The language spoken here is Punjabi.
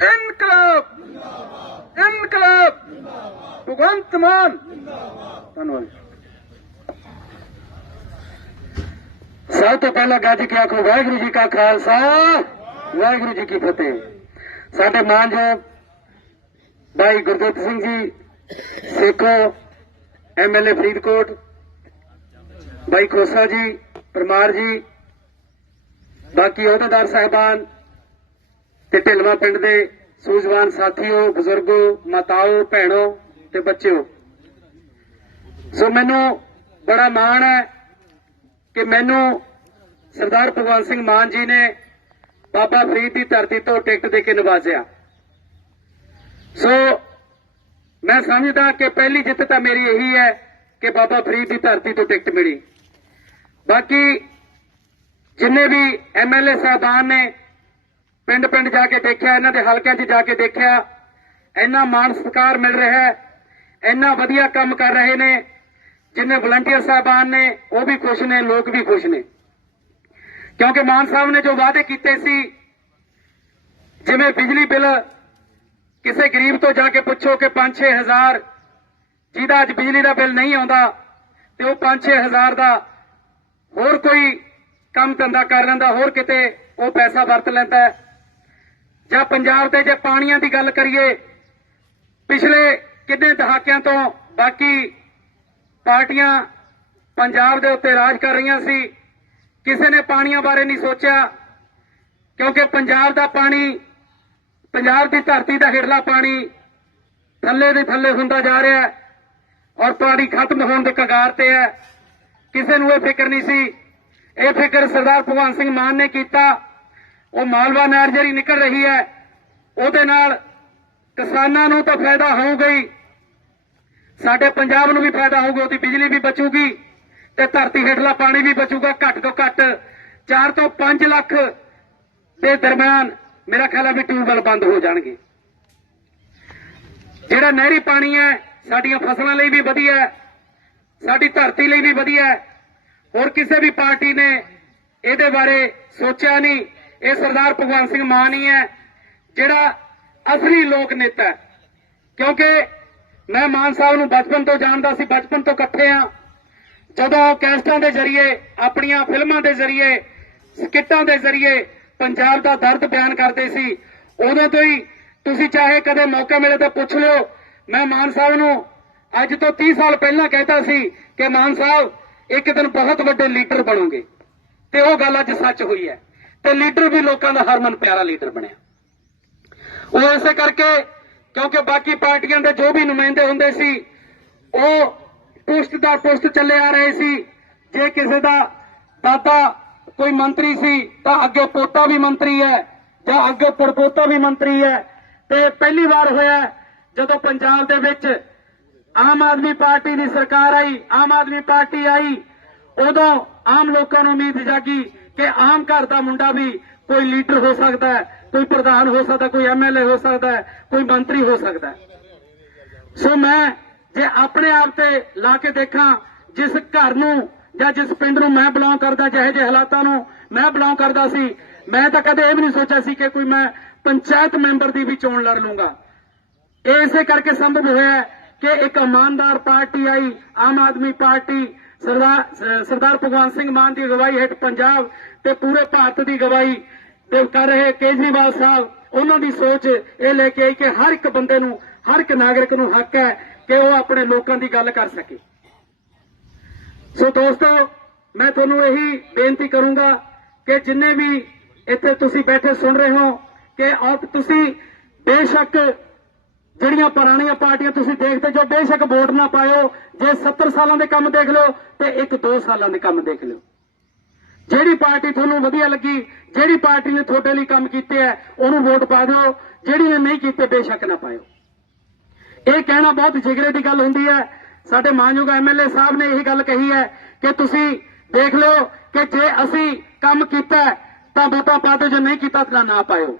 ਇਨਕਲਾਬ ਇਨਕਲਾਬ ਭਗਵੰਤ ਮਾਨ ਧੰਨਵਾਦ ਸਭ ਤੋਂ ਪਹਿਲਾਂ ਗੱਜ ਕੇ ਆਖੋ ਵਾਹਿਗੁਰੂ ਜੀ ਕਾ ਖਾਲਸਾ ਵਾਹਿਗੁਰੂ ਜੀ ਕੀ ਫਤਿਹ ਸਾਡੇ ਮਾਨਯੋਗ ਭਾਈ ਗੁਰਦੇਵ ਸਿੰਘ ਜੀ ਸੇਖੋ ਐਮਐਲਏ ਫਰੀਦਕੋਟ ਭਾਈ ਖੋਸਾ ਜੀ ਪਰਮਾਰ ਜੀ ਬਾਕੀ ਅਹੁਦੇਦਾਰ ਸਾਹਿਬਾਨ ਤੇ ਢਿਲਵਾ ਪਿੰਡ ਦੇ ਸੂਝਵਾਨ ਸਾਥੀਓ, ਬਜ਼ੁਰਗੋ, ਮਾਤਾਓ, ਭੈਣੋ ਤੇ ਬੱਚਿਓ। ਸੋ ਮੈਨੂੰ ਬੜਾ ਮਾਣ ਹੈ ਕਿ ਮੈਨੂੰ ਸਰਦਾਰ ਭਗਵੰਤ ਸਿੰਘ ਮਾਨ ਜੀ ਨੇ ਬਾਬਾ ਫਰੀਦ ਦੀ ਧਰਤੀ ਤੋਂ ਟਿਕਟ ਦੇ ਕੇ ਨਿਵਾਜ਼ਿਆ। ਸੋ ਮੈਂ ਸਮਝਦਾ ਕਿ ਪਹਿਲੀ ਜਿੱਤ ਤਾਂ ਮੇਰੀ ਇਹੀ ਹੈ ਕਿ ਬਾਬਾ ਫਰੀਦ ਦੀ ਧਰਤੀ ਤੋਂ ਟਿਕਟ ਮਿਲੀ। ਬਾਕੀ ਜਿੰਨੇ ਵੀ ਐਮਐਲਏ ਸਾਹਿਬਾਨ ਨੇ ਪਿੰਡ ਪਿੰਡ ਜਾ ਕੇ ਦੇਖਿਆ, ਇਹਨਾਂ ਦੇ ਹਲਕਿਆਂ 'ਚ ਜਾ ਕੇ ਦੇਖਿਆ। ਇੰਨਾ ਮਾਣ ਸਤਿਕਾਰ ਮਿਲ ਰਿਹਾ ਹੈ। ਇੰਨਾ ਵਧੀਆ ਕੰਮ ਕਰ ਰਹੇ ਨੇ। ਜਿੰਨੇ ਵਲੰਟੀਅਰ ਸਾਹਿਬਾਨ ਨੇ, ਉਹ ਵੀ ਖੁਸ਼ ਨੇ, ਲੋਕ ਵੀ ਖੁਸ਼ ਨੇ। ਕਿਉਂਕਿ ਮਾਨ ਸਾਹਿਬ ਨੇ ਜੋ ਵਾਅਦੇ ਕੀਤੇ ਸੀ, ਜਿਵੇਂ ਬਿਜਲੀ ਬਿੱਲ, ਕਿਸੇ ਗਰੀਬ ਤੋਂ ਜਾ ਕੇ ਪੁੱਛੋ ਕਿ 5-6000 ਜਿਹਦਾ ਅੱਜ ਬਿਜਲੀ ਦਾ ਬਿੱਲ ਨਹੀਂ ਆਉਂਦਾ, ਤੇ ਉਹ 5-6000 ਦਾ ਹੋਰ ਕੋਈ ਕੰਮ ਧੰਦਾ ਕਰ ਲੈਂਦਾ, ਹੋਰ ਕਿਤੇ ਉਹ ਪੈਸਾ ਵਰਤ ਲੈਂਦਾ ਜਾਂ ਪੰਜਾਬ ਦੇ ਜੇ ਪਾਣੀਆਂ ਦੀ ਗੱਲ ਕਰੀਏ, ਪਿਛਲੇ ਕਿੰਨੇ ਦਹਾਕਿਆਂ ਤੋਂ ਬਾਕੀ ਪਾਰਟੀਆਂ ਪੰਜਾਬ ਦੇ ਉੱਤੇ ਰਾਜ ਕਰ ਰਹੀਆਂ ਸੀ, ਕਿਸੇ ਨੇ ਪਾਣੀਆਂ ਬਾਰੇ ਨਹੀਂ ਸੋਚਿਆ, ਕਿਉਂਕਿ ਪੰਜਾਬ ਦਾ ਪਾਣੀ, ਪੰਜਾਬ ਦੀ ਧਰਤੀ ਦਾ ਹੇਠਲਾ ਪਾਣੀ ਥੱਲੇ ਦੇ ਥੱਲੇ ਹੁੰਦਾ ਜਾ ਰਿਹਾ ਹੈ ਔਰ ਪਾਣੀ ਖਤਮ ਹੋਣ ਦੇ ਕਗਾਰ ਤੇ ਹੈ। ਕਿਸੇ ਨੂੰ ਇਹ ਫਿਕਰ ਨਹੀਂ ਸੀ। ਇਹ ਫਿਕਰ ਸਰਦਾਰ ਭਗਵੰਤ ਸਿੰਘ ਮਾਨ ਨੇ ਕੀਤਾ। ਉਹ ਮਾਲਵਾ ਨਹਿਰ ਜਿਹੜੀ ਨਿਕਲ ਰਹੀ ਹੈ, ਉਹਦੇ ਨਾਲ ਕਿਸਾਨਾਂ ਨੂੰ ਤਾਂ ਫਾਇਦਾ ਹੋਊਗਾ ਹੀ। ਸਾਡੇ ਪੰਜਾਬ ਨੂੰ ਵੀ ਫਾਇਦਾ ਹੋਊਗਾ, ਉਹਦੀ ਬਿਜਲੀ ਵੀ ਬਚੂਗੀ ਤੇ ਧਰਤੀ ਹੇਠਲਾ ਪਾਣੀ ਵੀ ਬਚੂਗਾ ਘੱਟ ਤੋਂ ਘੱਟ। 4 ਤੋਂ 5 ਲੱਖ ਦੇ ਦਰਮਿਆਨ ਮੇਰਾ ਖਿਆਲ ਹੈ ਵੀ ਟਿਊਬਵੈਲ ਬੰਦ ਹੋ ਜਾਣਗੇ। ਜਿਹੜਾ ਨਹਿਰੀ ਪਾਣੀ ਹੈ, ਸਾਡੀਆਂ ਫਸਲਾਂ ਲਈ ਵੀ ਵਧੀਆ ਹੈ, ਸਾਡੀ ਧਰਤੀ ਲਈ ਵੀ ਵਧੀਆ ਹੈ। ਹੋਰ ਕਿਸੇ ਵੀ ਪਾਰਟੀ ਨੇ ਇਹਦੇ ਬਾਰੇ ਸੋਚਿਆ ਨਹੀਂ। ਇਹ ਸਰਦਾਰ ਭਗਵੰਤ ਸਿੰਘ ਮਾਨ ਹੀ ਹੈ, ਜਿਹੜਾ ਅਸਲੀ ਲੋਕ ਨੇਤਾ ਹੈ। ਕਿਉਂਕਿ ਮੈਂ ਮਾਨ ਸਾਹਿਬ ਨੂੰ ਬਚਪਨ ਤੋਂ ਜਾਣਦਾ ਸੀ, ਬਚਪਨ ਤੋਂ ਇਕੱਠੇ ਆ ਜਦੋਂ ਉਹ ਕੈਸਟਾਂ ਦੇ ਜ਼ਰੀਏ, ਆਪਣੀਆਂ ਫਿਲਮਾਂ ਦੇ ਜ਼ਰੀਏ, ਸਕਿੱਟਾਂ ਦੇ ਜ਼ਰੀਏ ਪੰਜਾਬ ਦਾ ਦਰਦ ਬਿਆਨ ਕਰਦੇ ਸੀ, ਉਦੋਂ ਤੋਂ ਹੀ ਤੁਸੀਂ ਚਾਹੇ ਕਦੇ ਮੌਕਾ ਮਿਲੇ ਤਾਂ ਪੁੱਛ ਲਿਓ। ਮੈਂ ਮਾਨ ਸਾਹਿਬ ਨੂੰ ਅੱਜ ਤੋਂ 30 ਸਾਲ ਪਹਿਲਾਂ ਕਹਿਤਾ ਸੀ ਕਿ ਮਾਨ ਸਾਹਿਬ, ਇੱਕ ਦਿਨ ਬਹੁਤ ਵੱਡੇ ਲੀਡਰ ਬਣੋਗੇ। ਤੇ ਉਹ ਗੱਲ ਅੱਜ ਸੱਚ ਹੋਈ ਹੈ। ਤੇ ਲੀਡਰ ਵੀ ਲੋਕਾਂ ਦਾ ਹਰਮਨ ਪਿਆਰਾ ਲੀਡਰ ਬਣਿਆ। ਉਹ ਇਸੇ ਕਰਕੇ ਕਿਉਂਕਿ ਬਾਕੀ ਪਾਰਟੀਆਂ ਦੇ ਜੋ ਵੀ ਨੁਮਾਇੰਦੇ ਹੁੰਦੇ ਸੀ, ਉਹ ਪੁਸ਼ਤ ਦਾ ਪੁਸ਼ਤ ਚੱਲੇ ਆ ਰਹੇ ਸੀ। ਜੇ ਕਿਸੇ ਦਾ ਦਾਦਾ ਕੋਈ ਮੰਤਰੀ ਸੀ, ਤਾਂ ਅੱਗੇ ਪੋਤਾ ਵੀ ਮੰਤਰੀ ਹੈ, ਜਾਂ ਅੱਗੇ ਪੜਪੋਤਾ ਵੀ ਮੰਤਰੀ ਹੈ। ਤੇ ਪਹਿਲੀ ਵਾਰ ਹੋਇਆ ਜਦੋਂ ਪੰਜਾਬ ਦੇ ਵਿੱਚ ਆਮ ਆਦਮੀ ਪਾਰਟੀ ਦੀ ਸਰਕਾਰ ਆਈ, ਆਮ ਆਦਮੀ ਪਾਰਟੀ ਆਈ, ਉਦੋਂ ਆਮ ਲੋਕਾਂ ਨੂੰ ਉਮੀਦ ਜਾਗੀ ਕਿ ਆਮ ਘਰ ਦਾ ਮੁੰਡਾ ਵੀ ਕੋਈ ਲੀਡਰ ਹੋ ਸਕਦਾ ਹੈ, ਕੋਈ ਪ੍ਰਧਾਨ ਹੋ ਸਕਦਾ, ਕੋਈ ਐਮਐਲਏ ਹੋ ਸਕਦਾ ਹੈ, ਕੋਈ ਮੰਤਰੀ ਹੋ ਸਕਦਾ ਸੋ ਮੈਂ ਜੇ ਆਪਣੇ ਆਪ ਤੇ ਲਾ ਕੇ ਦੇਖਾਂ, ਜਿਸ ਘਰ ਨੂੰ ਜਾਂ ਜਿਸ ਪਿੰਡ ਨੂੰ ਮੈਂ ਬਿਲੋਂਗ ਕਰਦਾ ਜਿਹੇ ਜਿਹੇ ਹਾਲਾਤਾਂ ਨੂੰ ਮੈਂ ਬਿਲੋਂਗ ਕਰਦਾ ਸੀ, ਮੈਂ ਤਾਂ ਕਦੇ ਇਹ ਵੀ ਨਹੀਂ ਸੋਚਿਆ ਸੀ ਕਿ ਕੋਈ ਮੈਂ ਪੰਚਾਇਤ ਮੈਂਬਰ ਦੀ ਵੀ ਚੋਣ ਲੜ ਲੂੰਗਾ। ਇਹ ਇਸੇ ਕਰਕੇ ਸੰਭਵ ਹੋਇਆ ਕਿ ਇੱਕ ਇਮਾਨਦਾਰ ਪਾਰਟੀ ਆਈ, ਆਮ ਆਦਮੀ ਪਾਰਟੀ ਸਰਦਾਰ ਭਗਵੰਤ ਸਿੰਘ ਮਾਨ ਦੀ ਅਗਵਾਈ ਹੇਠ ਪੰਜਾਬ ਤੇ ਪੂਰੇ ਭਾਰਤ ਦੀ ਅਗਵਾਈ ਤੇ ਕਰ ਰਹੇ ਕੇਜਰੀਵਾਲ ਸਾਹਿਬ, ਉਹਨਾਂ ਦੀ ਸੋਚ ਇਹ ਲੈ ਕੇ ਆਈ ਕਿ ਹਰ ਇੱਕ ਬੰਦੇ ਨੂੰ, ਹਰ ਇੱਕ ਨਾਗਰਿਕ ਨੂੰ ਹੱਕ ਹੈ ਕਿ ਉਹ ਆਪਣੇ ਲੋਕਾਂ ਦੀ ਗੱਲ ਕਰ ਸਕੇ। ਸੋ ਦੋਸਤੋ, ਮੈਂ ਤੁਹਾਨੂੰ ਇਹੀ ਬੇਨਤੀ ਕਰੂੰਗਾ ਕਿ ਜਿੰਨੇ ਵੀ ਇੱਥੇ ਤੁਸੀਂ ਬੈਠੇ ਸੁਣ ਰਹੇ ਹੋ, ਕਿ ਆਪ ਤੁਸੀਂ ਬੇਸ਼ੱਕ ਜਿਹੜੀਆਂ ਪੁਰਾਣੀਆਂ ਪਾਰਟੀਆਂ ਤੁਸੀਂ ਦੇਖਦੇ ਜੋ ਬੇਸ਼ੱਕ ਵੋਟ ਨਾ ਪਾਇਓ, ਜੇ 70 ਸਾਲਾਂ ਦੇ ਕੰਮ ਦੇਖ ਲਓ ਤੇ ਇੱਕ 2 ਸਾਲਾਂ ਦੇ ਕੰਮ ਦੇਖ ਲਿਓ। ਜਿਹੜੀ ਪਾਰਟੀ ਤੁਹਾਨੂੰ ਵਧੀਆ ਲੱਗੀ, ਜਿਹੜੀ ਪਾਰਟੀ ਨੇ ਤੁਹਾਡੇ ਲਈ ਕੰਮ ਕੀਤੇ ਹੈ ਉਹਨੂੰ ਵੋਟ ਪਾ ਦਿਓ ਜਿਹੜੀ ਨੇ ਨਹੀਂ ਕੀਤੇ ਬੇਸ਼ੱਕ ਨਾ ਪਾਇਓ। ਇਹ ਕਹਿਣਾ ਬਹੁਤ ਜਿਗਰੇ ਦੀ ਗੱਲ ਹੁੰਦੀ ਹੈ। ਸਾਡੇ ਮਾਨਯੋਗ ਐਮਐਲਏ ਸਾਹਿਬ ਨੇ ਇਹ ਗੱਲ ਕਹੀ ਹੈ ਕਿ ਤੁਸੀਂ ਦੇਖ ਲਿਓ ਕਿ ਜੇ ਅਸੀਂ ਕੰਮ ਕੀਤਾ ਤਾਂ ਵੋਟਾਂ ਪਾ ਦਿਓ, ਜੇ ਨਹੀਂ ਕੀਤਾ ਤਾਂ ਨਾ ਪਾਇਓ।